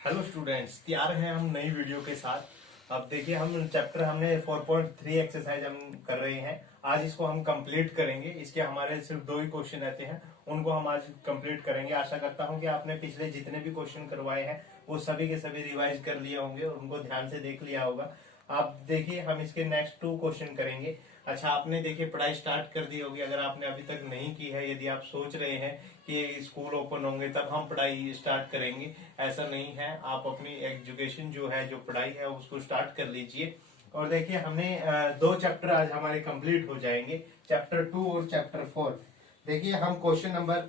Hello students, तैयार हैं हम नई वीडियो के साथ। अब देखिए, हम चैप्टर हमने 4.3 एक्सरसाइज हम कर रहे हैं। आज इसको हम कंप्लीट करेंगे। इसके हमारे सिर्फ 2 ही क्वेश्चन रहते हैं, उनको हम आज कंप्लीट करेंगे। आशा करता हूं कि आपने पिछले जितने भी क्वेश्चन करवाए हैं वो सभी के सभी रिवाइज कर लिए होंगे और उनको ध्यान से देख लिया होगा। आप देखिए, हम इसके नेक्स्ट 2 क्वेश्चन करेंगे। अच्छा, आपने देखिए पढ़ाई स्टार्ट कर दी होगी। अगर आपने अभी तक नहीं की है, यदि आप सोच रहे हैं कि स्कूल ओपन होंगे तब हम पढ़ाई स्टार्ट करेंगे, ऐसा नहीं है। आप अपनी एजुकेशन जो है, जो पढ़ाई है, उसको स्टार्ट कर लीजिए। और देखिए, हमने 2 चैप्टर आज हमारे कंप्लीट हो जाएंगे, चैप्टर 2 और चैप्टर 4। देखिए, हम क्वेश्चन नंबर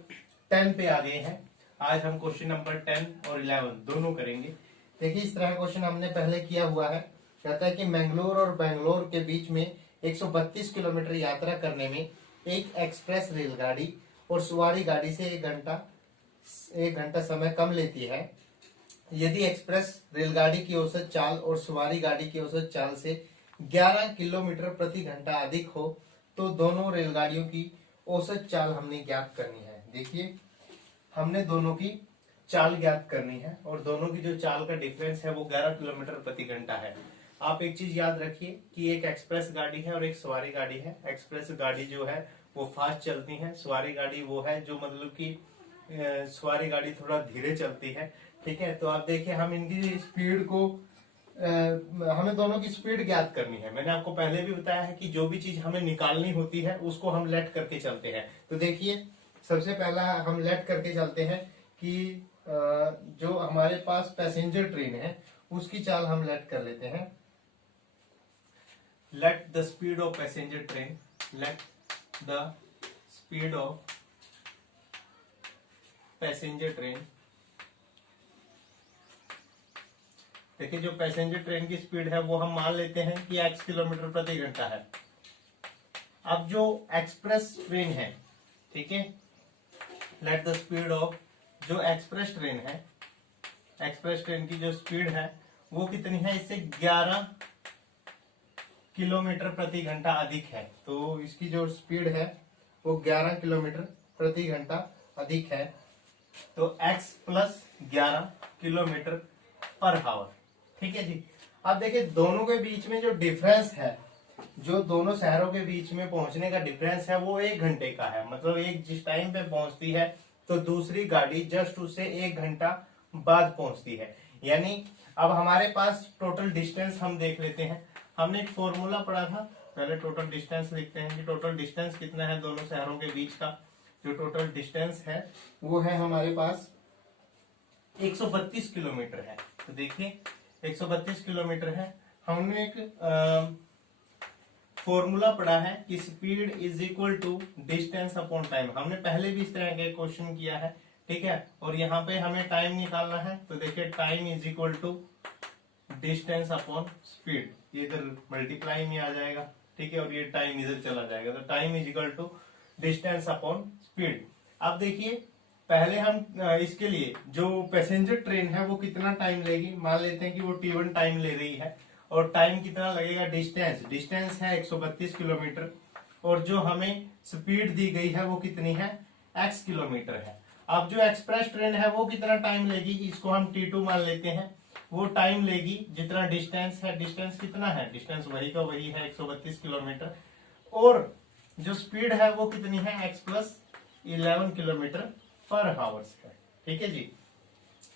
10 पे आ गए हैं। आज हम क्वेश्चन नंबर 10 और 11 दोनों करेंगे। देखिए, इस तरह क्वेश्चन हमने पहले किया हुआ है। कहता है कि मैंगलोर और बैंगलोर के बीच में 132 किलोमीटर यात्रा करने में एक एक्सप्रेस रेलगाड़ी और सवारी गाड़ी से एक घंटा समय कम लेती है। यदि एक्सप्रेस रेलगाड़ी की औसत चाल और सवारी गाड़ी की औसत चाल से 11 किलोमीटर प्रति घंटा अधिक हो तो दोनों रेलगाड़ियों की औसत चाल हमने ज्ञात करनी है। देखिए, हमने दोनों की चाल ज्ञात करनी है और दोनों की जो चाल का डिफरेंस है वो 11 किलोमीटर प्रति घंटा है। आप एक चीज याद रखिए कि एक एक्सप्रेस गाड़ी है और एक सवारी गाड़ी है। एक्सप्रेस गाड़ी जो है वो फास्ट चलती है, सवारी गाड़ी वो है जो मतलब कि सवारी गाड़ी थोड़ा धीरे चलती है। ठीक है, तो आप देखिए, हम इनकी स्पीड को हमें दोनों की स्पीड ज्ञात करनी है। मैंने आपको पहले भी बताया है कि जो भी चीज हमें निकालनी होती है उसको हम लेट करके चलते हैं। तो देखिए, सबसे पहला हम लेट करके चलते हैं कि जो हमारे पास पैसेंजर ट्रेन है उसकी चाल हम लेट कर लेते हैं। Let the speed of passenger train, let the speed of passenger train. देखिए, जो पैसेंजर ट्रेन की स्पीड है वो हम मान लेते हैं कि x किलोमीटर प्रति घंटा है। अब जो एक्सप्रेस ट्रेन है, ठीक है, लेट द स्पीड ऑफ जो एक्सप्रेस ट्रेन है, एक्सप्रेस ट्रेन की जो स्पीड है वो कितनी है, इससे 11 किलोमीटर प्रति घंटा अधिक है। तो इसकी जो स्पीड है वो 11 किलोमीटर प्रति घंटा अधिक है। तो x प्लस 11 किलोमीटर पर हावर। ठीक है जी। अब देखिए, दोनों के बीच में जो डिफरेंस है, जो दोनों शहरों के बीच में पहुंचने का डिफरेंस है वो 1 घंटे का है। मतलब एक जिस टाइम पे पहुंचती है तो दूसरी गाड़ी जस्ट उससे 1 घंटा बाद पहुंचती है। यानी अब हमारे पास टोटल डिस्टेंस हम देख लेते हैं। हमने एक फॉर्मूला पढ़ा था, पहले टोटल डिस्टेंस लिखते हैं कि टोटल डिस्टेंस कितना है दोनों शहरों के बीच का। जो टोटल डिस्टेंस है वो है हमारे पास 132 किलोमीटर है। तो देखिए, 132 किलोमीटर है। हमने एक फॉर्मूला पढ़ा है कि speed is equal to distance upon time. हमने पहले भी इस तरह का क्वेश्चन किया है, ठीक है। और यहाँ पे हमें टाइम निकालना है, तो देखिए time is equal to distance upon speed. ये इधर मल्टीप्लाई में आ जाएगा, ठीक है, और ये टाइम इधर चला जाएगा। तो time is equal to distance upon speed. अब देखिए, पहले हम इसके लिए जो पैसेंजर ट्रेन है वो कितना टाइम लेगी, मान लेते हैं कि वो T1 टाइम ले रही है। और टाइम कितना लगेगा, डिस्टेंस है 132 किलोमीटर और जो हमें स्पीड दी गई है वो कितनी है, x किलोमीटर है। अब जो एक्सप्रेस ट्रेन है वो कितना टाइम लेगी, इसको हम T2 मान लेते हैं। वो टाइम लेगी जितना डिस्टेंस है। डिस्टेंस कितना है, डिस्टेंस वही का वही है 132 किलोमीटर। और जो स्पीड है वो कितनी है, x प्लस 11 किलोमीटर पर हावर्स है। ठीक है जी।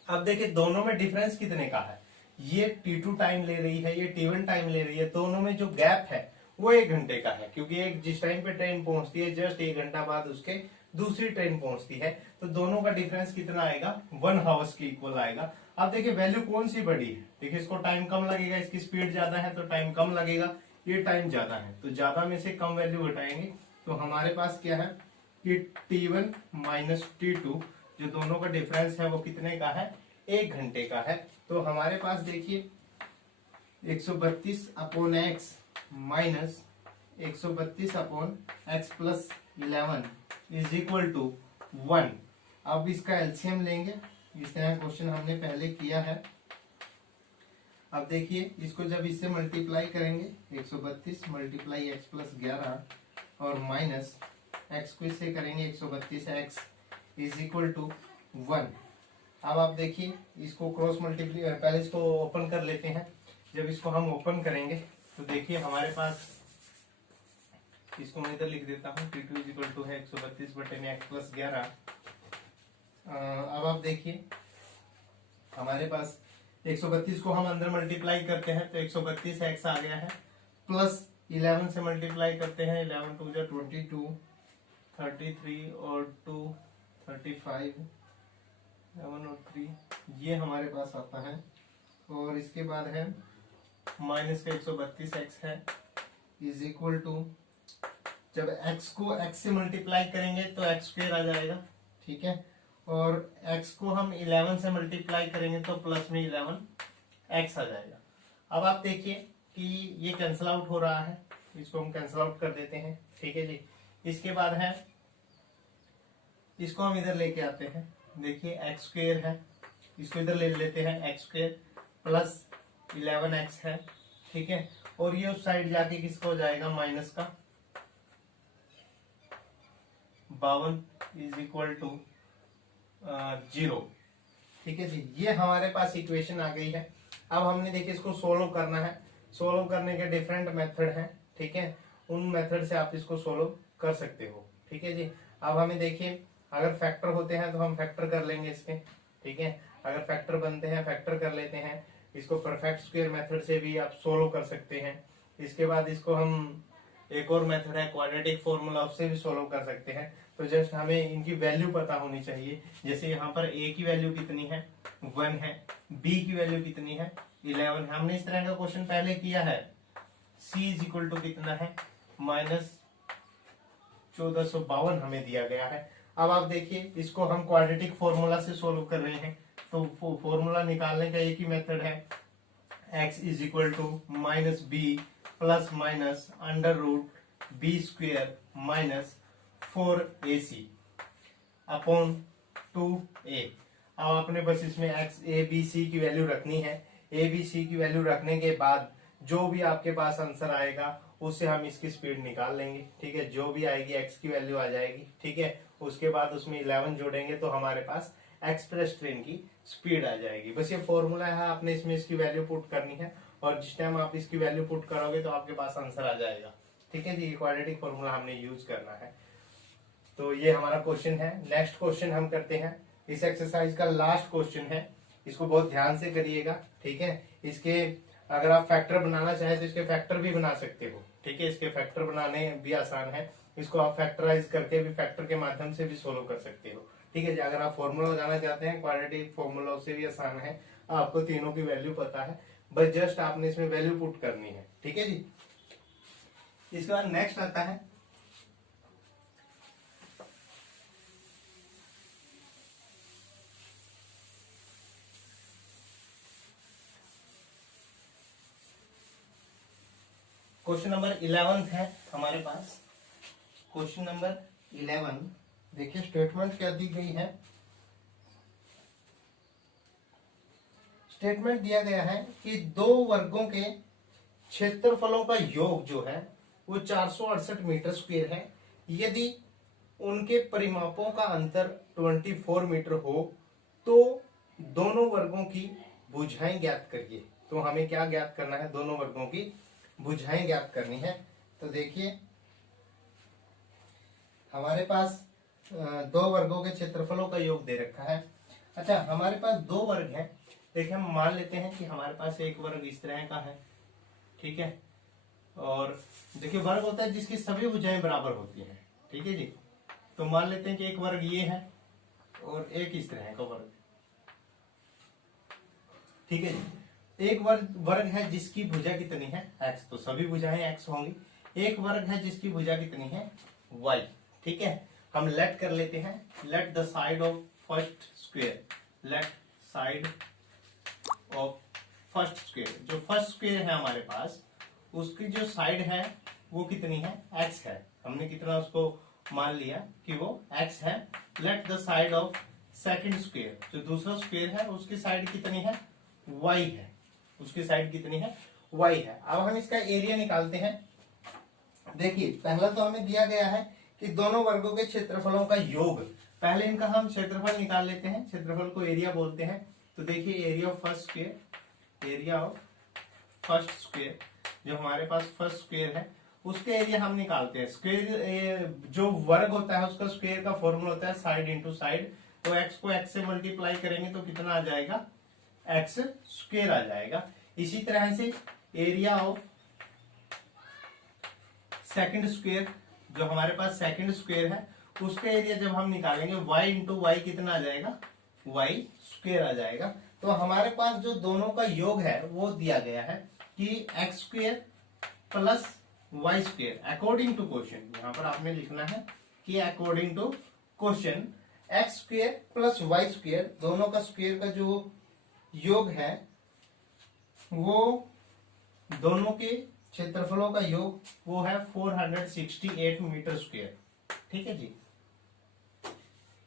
अब देखिए, दोनों में डिफरेंस कितने का है। ये T2 टाइम ले रही है, ये T1 टाइम ले रही है। दोनों में जो गैप है वो 1 घंटे का है, क्योंकि एक जिस टाइम पे ट्रेन पहुंचती है जस्ट 1 घंटा बाद उसके दूसरी ट्रेन पहुंचती है। तो दोनों का डिफरेंस कितना आएगा, 1 हावर्स के इक्वल आएगा। अब देखिए, वैल्यू कौन सी बड़ी है। देखिए, इसको टाइम कम लगेगा, इसकी स्पीड ज्यादा है तो टाइम कम लगेगा। ये टाइम ज्यादा है तो ज्यादा में से कम वैल्यू घटाएंगे। तो हमारे पास क्या है कि T1 माइनस T2, जो दोनों का डिफरेंस है वो कितने का है, 1 घंटे का है। तो हमारे पास देखिए 132 upon X minus 132 upon X plus 11 is equal to 1। अब इसका एलसीएम लेंगे, इस तरह क्वेश्चन हमने पहले किया है। अब देखिए, इसको जब इससे मल्टीप्लाई करेंगे, 132 मल्टीप्लाई एक्स प्लस 11 और माइनस एक्स को इससे करेंगे 132 एक्स इज इक्वल टू 1। अब आप देखिए इसको क्रॉस मल्टीप्लाई, पहले इसको ओपन कर लेते हैं। जब इसको हम ओपन करेंगे तो देखिए हमारे पास, इसको मैं इधर लिख देता हूँ, T2 इज इक्वल टू है 132/x+11। अब आप देखिए हमारे पास 132 को हम अंदर मल्टीप्लाई करते हैं तो 132x आ गया है, प्लस 11 से मल्टीप्लाई करते हैं, 11 2 जा 22, 33 और 2 35, 11 और 3 ये हमारे पास आता है। और इसके बाद है माइनस का 132x है इज इक्वल टू, जब x को x से मल्टीप्लाई करेंगे तो x² आ जाएगा, ठीक है। और x को हम 11 से मल्टीप्लाई करेंगे तो प्लस में 11x आ जाएगा। अब आप देखिए कि ये कैंसिल आउट हो रहा है, इसको हम कैंसिल आउट कर देते हैं, ठीक है जी। इसके बाद है इसको हम इधर लेके आते हैं, देखिए x² है, इसको इधर ले लेते हैं, x² प्लस 11x है, ठीक है। और ये उस साइड जाके किसका हो जाएगा, माइनस का 52 इज इक्वल टू 0, ठीक है जी। ये हमारे पास इक्वेशन आ गई है। अब हमने देखिए इसको सोल्व करना है, सोल्व करने के डिफरेंट मेथड हैं, ठीक है। उन मेथड से आप इसको सोल्व कर सकते हो, ठीक है जी। अब हमें देखिए अगर फैक्टर होते हैं तो हम फैक्टर कर लेंगे इसके, ठीक है। अगर फैक्टर बनते हैं फैक्टर कर लेते हैं। इसको परफेक्ट स्क्वायर मेथड से भी आप सोल्व कर सकते हैं। इसके बाद इसको हम, एक और मेथड है क्वाड्रेटिक फॉर्मूला, उससे भी सोल्व कर सकते हैं। तो जस्ट हमें इनकी वैल्यू पता होनी चाहिए। जैसे यहाँ पर a की वैल्यू कितनी है, 1 है, b की वैल्यू कितनी है, 11 है। हमने इस तरह का क्वेश्चन पहले किया है। c इज इक्वल टू कितना है, -1452 हमें दिया गया है। अब आप देखिए इसको हम क्वाड्रेटिक फॉर्मूला से सोल्व कर रहे हैं, तो फॉर्मूला निकालने का एक ही मेथड है, x is equal to -b plus minus √b² minus 4ac upon 2a। अब आपने बस इसमें x a b c की वैल्यू रखनी है। a b c की वैल्यू रखने के बाद जो भी आपके पास आंसर आएगा उससे हम इसकी स्पीड निकाल लेंगे, ठीक है। जो भी आएगी x की वैल्यू आ जाएगी, ठीक है। उसके बाद उसमें 11 जोड़ेंगे तो हमारे पास एक्सप्रेस ट्रेन की स्पीड आ जाएगी। बस ये फॉर्मूला है, आपने इसमें इसकी वैल्यू पुट करनी है और जिस टाइम आप इसकी वैल्यू पुट करोगे तो आपके पास आंसर आ जाएगा, ठीक है जी। क्वाड्रेटिक फॉर्मूला हमने यूज करना है। तो ये हमारा क्वेश्चन है। नेक्स्ट क्वेश्चन हम करते हैं, इस एक्सरसाइज का लास्ट क्वेश्चन है, इसको बहुत ध्यान से करिएगा, ठीक है। इसके अगर आप फैक्टर बनाना चाहें तो इसके फैक्टर भी बना सकते हो, ठीक है। इसके फैक्टर बनाने भी आसान है, इसको आप फैक्टराइज करके भी, फैक्टर के माध्यम से भी सोल्व कर सकते हो, ठीक है जी। अगर आप फॉर्मूला लगाना चाहते हैं क्वाड्रेटिक फॉर्मूला, उससे भी आसान है, आपको तीनों की वैल्यू पता है, बस जस्ट आपने इसमें वैल्यू पुट करनी है, ठीक है जी। इसके बाद नेक्स्ट आता है क्वेश्चन नंबर 11 है हमारे पास। क्वेश्चन नंबर 11 देखिए, स्टेटमेंट क्या दी गई है। स्टेटमेंट दिया गया है कि दो वर्गों के क्षेत्रफलों का योग जो है वो 468 मीटर स्क्वायर है। यदि उनके परिमापों का अंतर 24 मीटर हो तो दोनों वर्गों की भुजाएं ज्ञात करिए। तो हमें क्या ज्ञात करना है, दोनों वर्गों की भुजाएं ज्ञात करनी है। तो देखिए हमारे पास दो वर्गों के क्षेत्रफलों का योग दे रखा है। अच्छा, हमारे पास दो वर्ग हैं। देखिए हम मान लेते हैं कि हमारे पास एक वर्ग इस तरह का है, ठीक है। और देखिए वर्ग होता है जिसकी सभी भुजाएं बराबर होती हैं, ठीक है जी। तो मान लेते हैं कि एक वर्ग ये है और एक इस तरह का वर्ग, ठीक है जी। एक वर्ग है जिसकी भुजा कितनी है, x, तो सभी भुजाएं x होंगी। एक वर्ग है जिसकी भुजा कितनी है, y, ठीक है। हम लेट कर लेते हैं, let the side of first square, let side of first square, जो फर्स्ट स्क्वायर है हमारे पास उसकी जो साइड है वो कितनी है, x है। हमने कितना उसको मान लिया कि वो x है। Late the side of second square, जो दूसरा स्क्वायर है उसकी साइड कितनी है, y है, उसकी साइड कितनी है, y है। अब हम इसका एरिया निकालते हैं। देखिए पहला तो हमें दिया गया है कि दोनों वर्गों के क्षेत्रफलों का योग, पहले इनका हम क्षेत्रफल निकाल लेते हैं, क्षेत्रफल को एरिया बोलते हैं। तो देखिए area of first square, area of first square, जो हमारे पास फर्स्ट स्क्वायर है उसके एरिया हम निकालते हैं। स्क्वायर जो वर्ग होता है उसका स्क्वायर का फॉर्मूला होता है साइड इंटू साइड। तो एक्स को एक्स से मल्टीप्लाई करेंगे तो कितना आ जाएगा, एक्स स्क्वायर आ जाएगा। इसी तरह से एरिया ऑफ सेकंड स्क्वायर, जो हमारे पास सेकंड स्क्वायर है उसका एरिया जब हम निकालेंगे y इंटू वाई कितना आ जाएगा, y स्क्वायर आ जाएगा। तो हमारे पास जो दोनों का योग है वो दिया गया है कि X square plus Y square according to question. यहाँ पर आपने लिखना है कि according to question X square plus Y square दोनों का स्क्वायर का जो योग है वो दोनों के क्षेत्रफलों का योग वो है 468 मीटर स्क्वायर। ठीक है जी।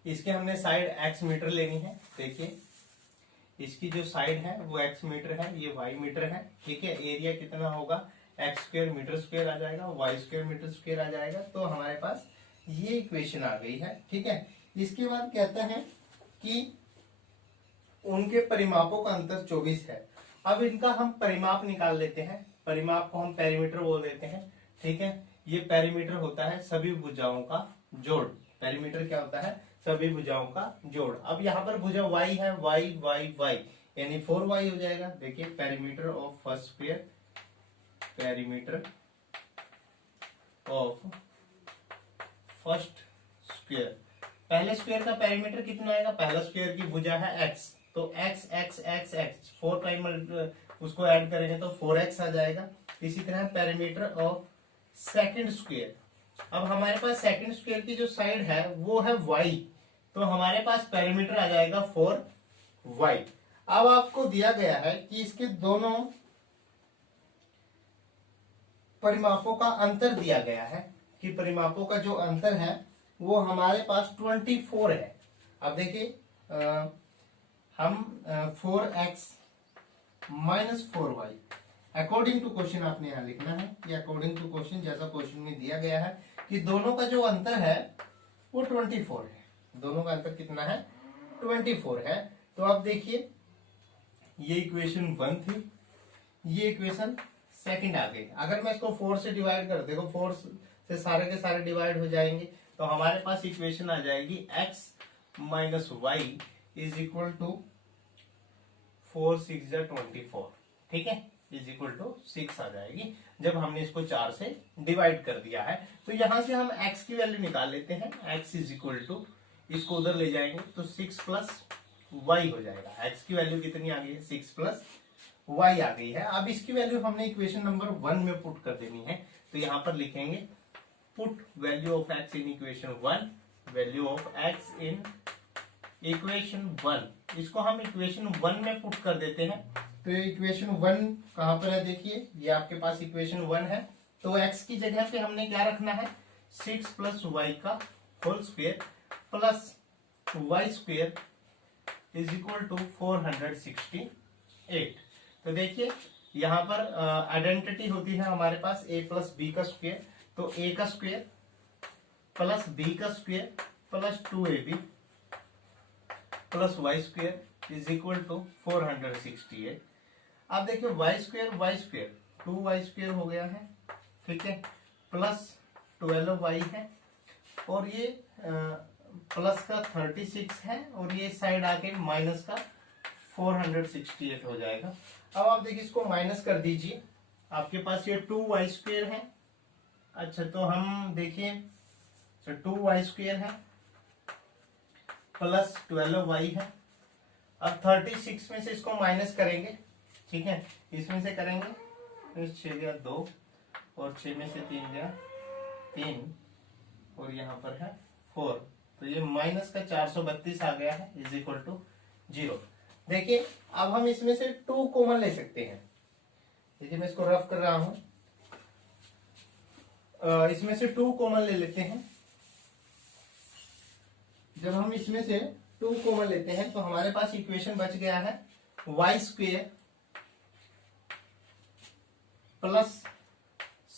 इसके हमने साइड x मीटर लेनी है। देखिए इसकी जो साइड है वो x मीटर है, ये y मीटर है। ठीक है, एरिया कितना होगा, एक्स स्क्वायर मीटर स्क्वायर आ जाएगा, वाई स्क्वायर मीटर स्क्वायर आ जाएगा। तो हमारे पास ये इक्वेशन आ गई है। ठीक है, इसके बाद कहता है कि उनके परिमापों का अंतर 24 है। अब इनका हम परिमाप निकाल लेते हैं। परिमाप को हम पेरीमीटर बोल देते हैं। ठीक है, ये पेरीमीटर होता है सभी भुजाओं का जोड़। पेरीमीटर क्या होता है, सभी भुजाओं का जोड़। अब यहाँ पर भुजा y है, y y y यानी 4y हो जाएगा। देखिए perimeter of first square, perimeter of first square. पहले स्क्वायर का पेरीमीटर कितना आएगा, पहला स्क्वायर की भुजा है x, तो x x x x 4 time उसको ऐड करेंगे तो 4x आ जाएगा। इसी तरह पेरीमीटर ऑफ सेकंड स्क्वायर। अब हमारे पास सेकंड स्क्वायर की जो साइड है वो है y, तो हमारे पास पेरीमीटर आ जाएगा 4y। अब आपको दिया गया है कि इसके दोनों परिमापों का अंतर दिया गया है कि परिमापों का जो अंतर है वो हमारे पास 24 है। अब देखिए हम 4x minus 4y according to question आपने यहां लिखना है कि अकॉर्डिंग टू क्वेश्चन, जैसा क्वेश्चन में दिया गया है कि दोनों का जो अंतर है वो 24 है। दोनों का अंतर कितना है, 24 है। तो अब देखिए ये इक्वेशन 1 थी, ये इक्वेशन सेकंड आ गई। अगर मैं इसको 4 से डिवाइड कर, देखो 4 से सारे के सारे डिवाइड हो जाएंगे तो हमारे पास इक्वेशन आ जाएगी x minus Y is equal to 4 6 24। ठीक है, इज इक्वल टू 6 आ जाएगी जब हमने इसको 4 से डिवाइड कर दिया है। तो यहां से हम x की वैल्यू निकाल लेते हैं। x इज इक्वल टू, इसको उधर ले जाएंगे तो 6 प्लस वाई हो जाएगा। x की वैल्यू कितनी आ गई है, 6 प्लस y आ गई है। अब इसकी वैल्यू हमने इक्वेशन नंबर 1 में पुट कर देनी है। तो यहां पर लिखेंगे put value of x in equation 1, value of x in equation 1। इसको हम इक्वेशन 1 में पुट कर देते हैं। तो ये इक्वेशन 1 कहां पर है, देखिए ये आपके पास इक्वेशन 1 है। तो x की जगह पे हमने क्या रखना है, 6 प्लस वाई का whole square plus Y square is equal to 468। तो देखिए यहां पर आइडेंटिटी होती है हमारे पास a प्लस बी का स्क्वायर। तो a का स्क्वायर प्लस b का square plus 2ab plus Y square is equal to 468। अब देखिए वाई स्क्वायर 2y स्क्वायर हो गया है। ठीक है, प्लस 12y है और ये प्लस का 36 है और ये साइड आके माइनस का 468 हो जाएगा। अब आप देखिए इसको माइनस कर दीजिए, आपके पास ये 2y स्क्वायर है। अच्छा तो हम देखिए 2y स्क्वायर है प्लस 12y है। अब 36 में से इसको माइनस करेंगे। ठीक है, इसमें से करेंगे तो 6 गया 2 और 6 में से 3 गया 3 और यहाँ पर है 4। तो ये माइनस का 432 आ गया है इज इक्वल टू 0। देखिए अब हम इसमें से 2 कॉमन ले सकते हैं। देखिए मैं इसको रफ कर रहा हूं, इसमें से 2 कॉमन ले लेते हैं। जब हम इसमें से 2 कॉमन लेते हैं तो हमारे पास इक्वेशन बच गया है वाई स्क्वेयर प्लस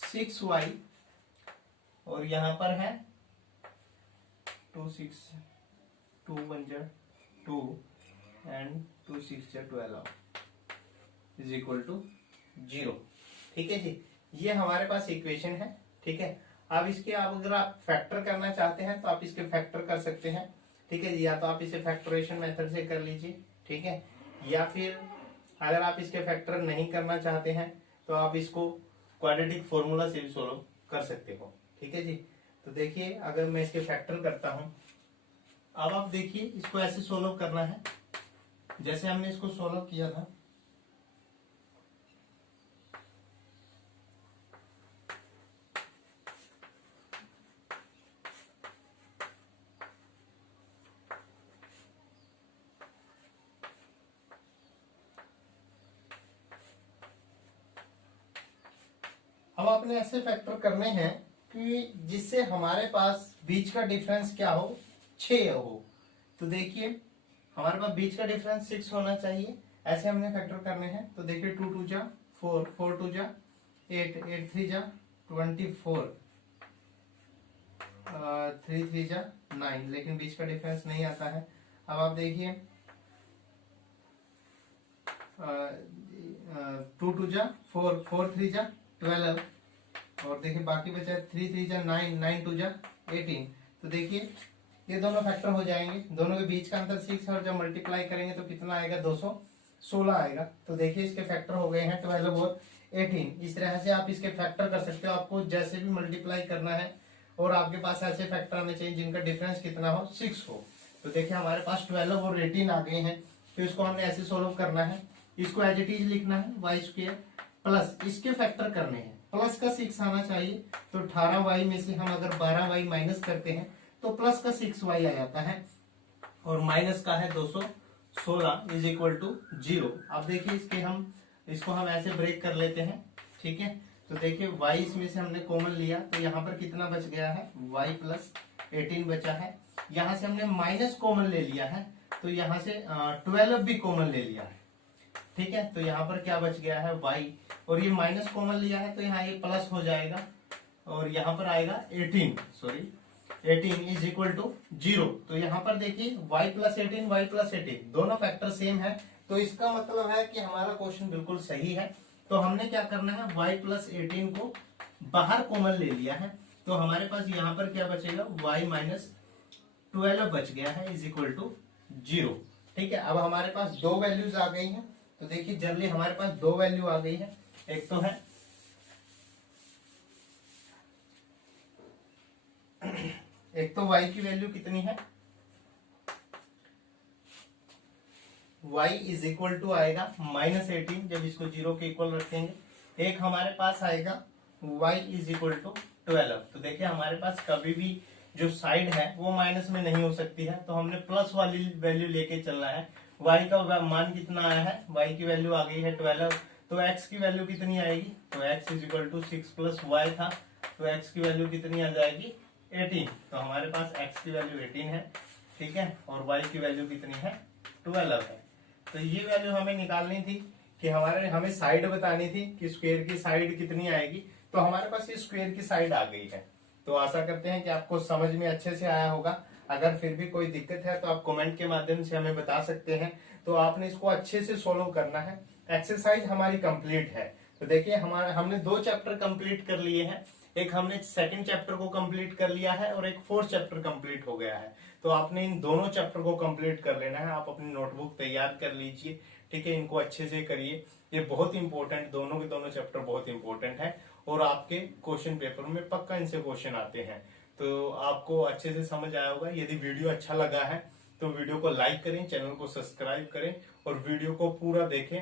6y और यहां पर है 2 6 2 1 जा 2 एंड 2 6 जा 12 इज इक्वल टू 0। ठीक है जी, ये हमारे पास इक्वेशन है। ठीक है, अब इसके आप अगर आप फैक्टर करना चाहते हैं तो आप इसके फैक्टर कर सकते हैं। ठीक है, या तो आप इसे फैक्टरेशन मेथड से कर लीजिए। ठीक है, या फिर अगर आप इसके फैक्टर नहीं करना चाहते हैं तो आप इसको क्वाड्रेटिक फॉर्मूला से भी सोल्व कर सकते हो। ठीक है जी, तो देखिए अगर मैं इसके फैक्टर करता हूं, अब आप देखिए इसको ऐसे सोल्व करना है जैसे हमने इसको सोल्व किया था। अब आपने ऐसे फैक्टर करने हैं कि जिससे हमारे पास बीच का डिफरेंस क्या हो, 6 हो। तो देखिए हमारे पास बीच का डिफरेंस 6 होना चाहिए, ऐसे हमने फैक्टर करने हैं। तो देखिए 2 2 जा 4 4 2 जा 8 8 3 जा 24 3 3 जा 9, लेकिन बीच का डिफरेंस नहीं आता है। अब आप देखिए 2 2 जा 4 4 3 जा 12, और देखिए बाकी बचा 3 3 जा 9 9 2 जा 18। तो देखिए ये दोनों फैक्टर हो जाएंगे, दोनों के बीच का अंतर 6 है, और जब मल्टीप्लाई करेंगे तो कितना आएगा, 216 आएगा। तो देखिए इसके फैक्टर हो गए हैं 12 और 18। इस तरह से आप इसके फैक्टर कर सकते हो, आपको जैसे भी मल्टीप्लाई करना है, और आपके पास ऐसे फैक्टर आने चाहिए जिनका डिफरेंस कितना हो, 6 हो। तो देखिए हमारे पास 12 और 18 आ गए हैं। तो इसको हमने ऐसे सोल्व करना है, इसको एज इट इज लिखना है वाई स्क्वायर प्लस इसके फैक्टर करने हैं, प्लस का 6 आना चाहिए। तो 18y में से हम अगर 12y माइनस करते हैं तो प्लस का 6y आ जाता है, और माइनस का है 216 इज इक्वल टू 0। अब देखिए इसको हम ऐसे ब्रेक कर लेते हैं। ठीक है, तो देखिए y इसमें से हमने कॉमन लिया, तो यहाँ पर कितना बच गया है, y प्लस 18 बचा है। यहाँ से हमने माइनस कॉमन ले लिया है, तो यहाँ से 12 भी कॉमन ले लिया है। ठीक है, तो यहाँ पर क्या बच गया है y, और ये माइनस कॉमन लिया है तो यहाँ ये प्लस हो जाएगा, और यहाँ पर आएगा 18 इज इक्वल टू 0। तो यहाँ पर देखिए y प्लस 18 दोनों फैक्टर सेम है, तो इसका मतलब है कि हमारा क्वेश्चन बिल्कुल सही है। तो हमने क्या करना है, y प्लस 18 को बाहर कॉमन ले लिया है, तो हमारे पास यहाँ पर क्या बचेगा, y माइनस 12 बच गया है इज इक्वल टू 0। ठीक है, अब हमारे पास दो वैल्यूज आ गई हैं। तो देखिए जल्दी हमारे पास दो वैल्यू आ गई है, एक तो है y की वैल्यू कितनी है, y इज इक्वल टू आएगा -18 जब इसको 0 के इक्वल रखेंगे। एक हमारे पास आएगा y इज इक्वल टू 12। तो देखिए हमारे पास कभी भी जो साइड है वो माइनस में नहीं हो सकती है, तो हमने प्लस वाली वैल्यू लेके चलना है। y का मान कितना आया है, y की वैल्यू आ गई है 12, तो x की वैल्यू कितनी आएगी, तो x is equal to 6 plus y था, तो x की वैल्यू कितनी आ जाएगी, 18। तो हमारे पास x की वैल्यू 18 है। ठीक है, और y की वैल्यू कितनी है, 12 है। तो ये वैल्यू हमें निकालनी थी कि हमें साइड बतानी थी कि स्क्वायर की साइड कितनी आएगी। तो हमारे पास ये स्क्वायर की साइड आ गई है। तो आशा करते हैं कि आपको समझ में अच्छे से आया होगा। अगर फिर भी कोई दिक्कत है तो आप कमेंट के माध्यम से हमें बता सकते हैं। तो आपने इसको अच्छे से सोल्व करना है। एक्सरसाइज हमारी कंप्लीट है। तो देखिए हमने 2 चैप्टर कंप्लीट कर लिए हैं, एक हमने सेकंड चैप्टर को कंप्लीट कर लिया है और एक 4th चैप्टर कंप्लीट हो गया है। तो आपने इन दोनों चैप्टर को कंप्लीट कर लेना है। आप अपनी नोटबुक तैयार कर लीजिए। ठीक है, इनको अच्छे से करिए, ये बहुत इंपॉर्टेंट, दोनों के दोनों चैप्टर बहुत इंपॉर्टेंट है, और आपके क्वेश्चन पेपर में पक्का इनसे क्वेश्चन आते हैं। तो आपको अच्छे से समझ आया होगा। यदि वीडियो अच्छा लगा है तो वीडियो को लाइक करें, चैनल को सब्सक्राइब करें और वीडियो को पूरा देखें।